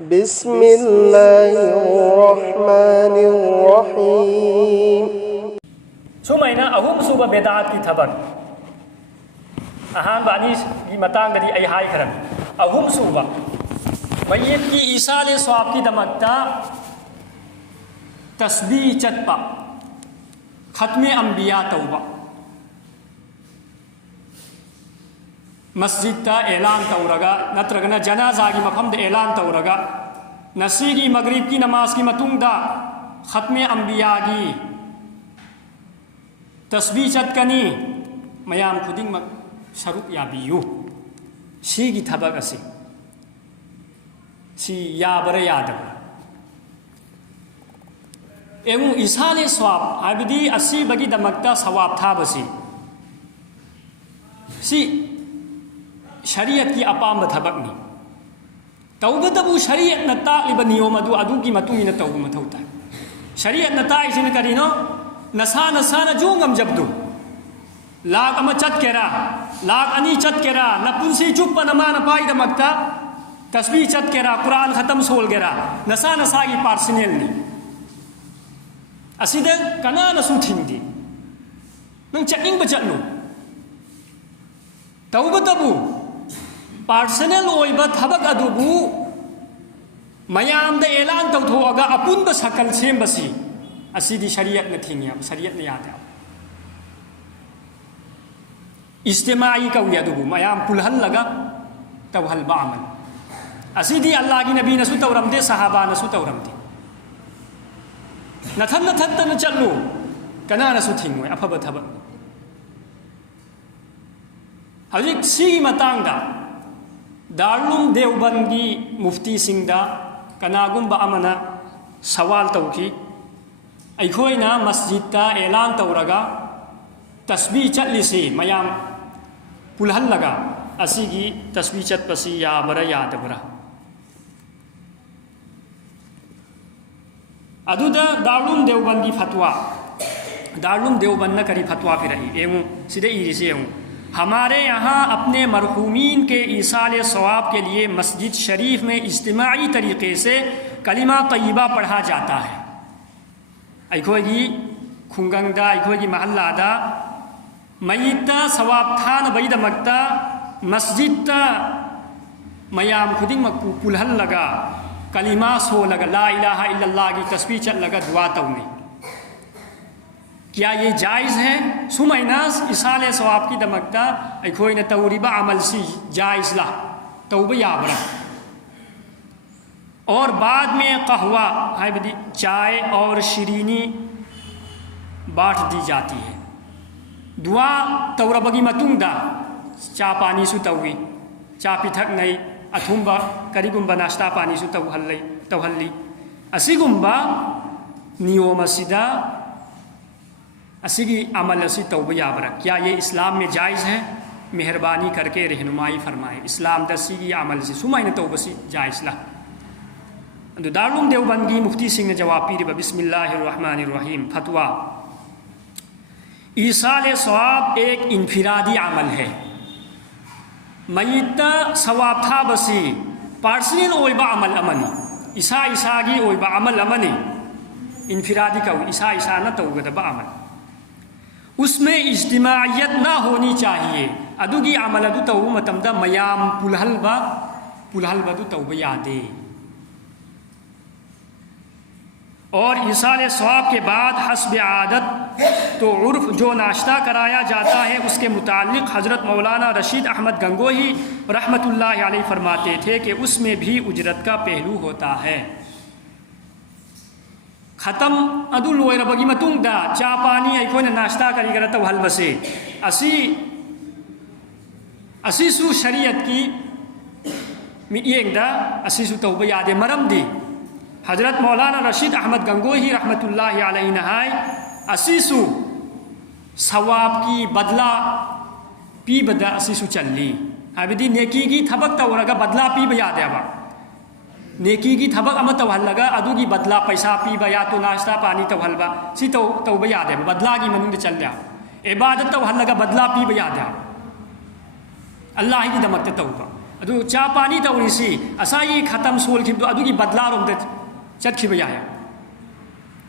بسم الله الرحمن الرحيم. سمعنا أهم سوبا بدعات کی تھبک اہان بانی کی متان گدی ای ہائی کرن أهم سوبا میت کی ایصال ثواب کی دمکتا تسبیح چتپا ختم انبیاء توبہ مسجد تا اعلان تورگا نترگنا جنازہ کی مفہم دا اعلان تورگا نسیگی مغرب کی نماز کی متون دا ختم انبیاء کی تسبیح چت کنی میام خودنگ سرک یابیو سیگی تھبک اسی سی یابر یادب ایمو ایصال ثواب عبدی اسی بگی دمکتا ثواب تھا بسی سی شریعت کی اپام تھبک نہیں توبتبو شریعت نتاقلب نیوم ادو کی متونی نتوب متوتا شریعت نتاقی سے نکرینو نسانا جونگم جبدو لاغ اما چت کرا لاغ انی چت کرا نپنسی چوپا نما نپائی دمکتا تسبیح چت کرا قرآن ختم سول کرا نسا کی پارسنیل نہیں اسی دے کنا نسو تھنگ دی ننگ چکنگ بچتنو توبتبو پارسنل اویبا تھبک ادوبو میام دا اعلان تو اگا اپن بس حقل سیم بسی اسی دی شریعت نتھینیا شریعت نیادا اجتماعی کوئی ادوبو میام پلہل لگا توہل بعمل اسی دی اللہ کی نبی نسو تورم دے صحابہ نسو تورم دے نتھن نتھن چلو کنا نسو تھینگوے افبا تھبک حضرت سی متانگ دا دارلوم دیوبندی مفتی سنگھ دا کناگم با امنا سوال توکی ایکھوئینا مسجد تا اعلان تورگا تسبیح چلی سی میام پلہل لگا اسی کی تسبیح چت پسی یا برا یاد برا ادو دا دارلوم دیوبندی فتوہ دارلوم دیوبند نہ کری فتوہ پھر رہی ایمو سیدھے ایری سے ایمو ہمارے یہاں اپنے مرحومین کے ایصال ثواب کے لیے مسجد شریف میں اجتماعی طریقے سے کلمہ طیبہ پڑھا جاتا ہے ایکھوئی کھنگنگ دا ایکھوئی محلہ دا میتا ثواب تھان بید مکتا مسجد تا میام خودنگ مکو پلہل لگا کلمہ سو لگا لا الہ الا اللہ کی تسبیح چل لگا دعا تونے کیا یہ جائز ہے سمیناس ایصال ثواب کی دمکتا ایکھوئی نہ توریبہ عمل سی جائز لا توبہ یابرا اور بعد میں قہوہ ہے بدی چائے اور شیرینی بانٹ دی جاتی ہے دعا توربگی متونگ دا چا پانی سو توی چا پیتھک نئی اتھومبا کری گمبا ناشتا پانی سو توہلی اسی گمبا نیوم سیدہ اسی کی عمل اسی توبہ یابرا کیا یہ اسلام میں جائز ہے مہربانی کر کے رہنمائی فرمائے اسلام دسی کی عمل سے سمائن توبہ سی جائز لا دارلوم دیوبندی مفتی سنگھ نے جواب پیر بسم اللہ الرحمن الرحیم فتویٰ ایصال ثواب ایک انفرادی عمل ہے میتا ثواب تھا بسی پارسنل اویبا عمل امنی عیسیٰ کی اویبا عمل امنی انفرادی کا عیسیٰ نہ توگدبا عمل اس میں اجتماعیت نہ ہونی چاہیے ادو کی عمل ادو تو متمدہ میام پلہل با دو توبہ یادے اور ایصال ثواب کے بعد حسب عادت تو عرف جو ناشتہ کرایا جاتا ہے اس کے متعلق حضرت مولانا رشید احمد گنگوہی رحمۃ اللہ علیہ فرماتے تھے کہ اس میں بھی اجرت کا پہلو ہوتا ہے ختم ادو لوئر بگی متونگ دا چا پانی ایکھوئی ناشتہ کری گرتا وحل بسے اسی سو شریعت کی میئنگ دا اسی سو توبہ یاد مرم دی حضرت مولانا رشید احمد گنگوہی رحمۃ اللہ علیہ نہائی اسی سو ثواب کی بدلہ پی بدا اسی سو چلی ابھی نیکی کی تھبک تورگا بدلہ پی بیاد ابا نیکی کی تھبک اما توہل لگا ادو کی بدلہ پیسہ پی بیا تو ناشتہ پانی توہل با سی توبہ یاد ہے بدلہ کی منند چل جا عبادت توہل لگا بدلہ پی بیاد ہے اللہ کی دمت توبہ ꯑꯗꯨ ꯆꯥ ꯄꯥꯅꯤ ꯇꯧꯔꯤꯁꯤ ꯑꯁꯥꯏꯒꯤ ꯈꯇꯝ ꯁꯣꯜꯈꯤꯕꯗꯣ ꯑꯗꯨꯒꯤ ꯕꯗꯂꯥꯔꯣꯝꯗ ꯆꯠꯈꯤꯕ ꯌꯥꯏ